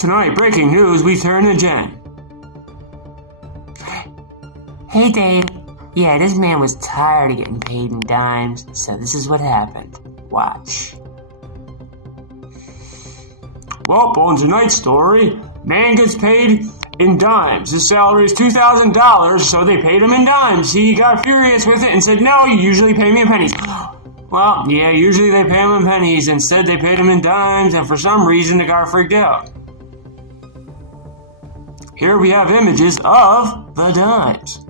Tonight, breaking news, we turn to Jen. Hey, Dave. Yeah, this man was tired of getting paid in dimes, so this is what happened. Watch. Well, on tonight's story, man gets paid in dimes. His salary is $2,000, so they paid him in dimes. He got furious with it and said, no, you usually pay me in pennies. Well, yeah, usually they pay him in pennies. Instead, they paid him in dimes, and for some reason, the guy freaked out. Here we have images of the dimes.